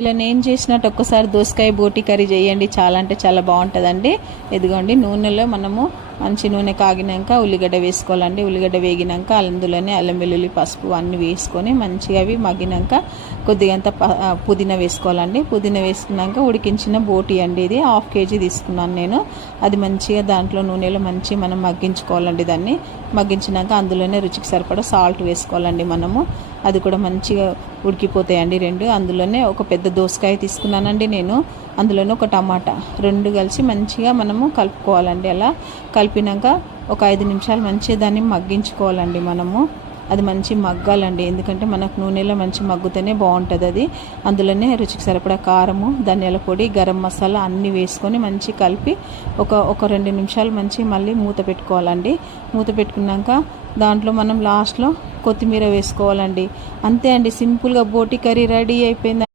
ఇలా నేను చేసినట్టు ఒక్కసారి దోసకాయ బోటి కర్రీ చేయండి, చాలా అంటే చాలా బాగుంటుందండి. ఇదిగోండి నూనెలో మనము మంచి నూనె కాగినాక ఉల్లిగడ్డ వేసుకోవాలండి. ఉల్లిగడ్డ వేగినాక అందులోనే అల్లం వెల్లుల్లి పసుపు అన్నీ వేసుకొని మంచిగా అవి మగ్గినాక కొద్దిగంత పుదీనా వేసుకోవాలండి. పుదీనా వేసుకున్నాక ఉడికించిన బోటి అండి, ఇది 1/2 కేజీ తీసుకున్నాను నేను. అది మంచిగా దాంట్లో నూనెలో మనం మగ్గించుకోవాలండి. దాన్ని మగ్గించినాక అందులోనే రుచికి సరిపడా సాల్ట్ వేసుకోవాలండి మనము. అది కూడా మంచిగా ఉడికిపోతాయండి రెండు. అందులోనే ఒక పెద్ద దోసకాయ తీసుకున్నానండి నేను, అందులోనే ఒక టమాటా, రెండు కలిసి మంచిగా మనము కలుపుకోవాలండి. అలా కలిపినాక ఒక 5 నిమిషాలు మంచిగా దాన్ని మగ్గించుకోవాలండి మనము. అది మంచి మగ్గాలండి, ఎందుకంటే మనకు నూనెలో మంచి మగ్గుతేనే బాగుంటుంది అది. అందులోనే రుచికి సరిపడా కారము, ధనియాల పొడి, గరం మసాలా అన్నీ వేసుకొని మంచి కలిపి ఒక 2 నిమిషాలు మంచి మళ్ళీ మూత పెట్టుకోవాలండి. మూత పెట్టుకున్నాక దాంట్లో మనం లాస్ట్లో కొత్తిమీర వేసుకోవాలండి. అంతే అండి, సింపుల్గా బోటి కర్రీ రెడీ అయిపోయింది.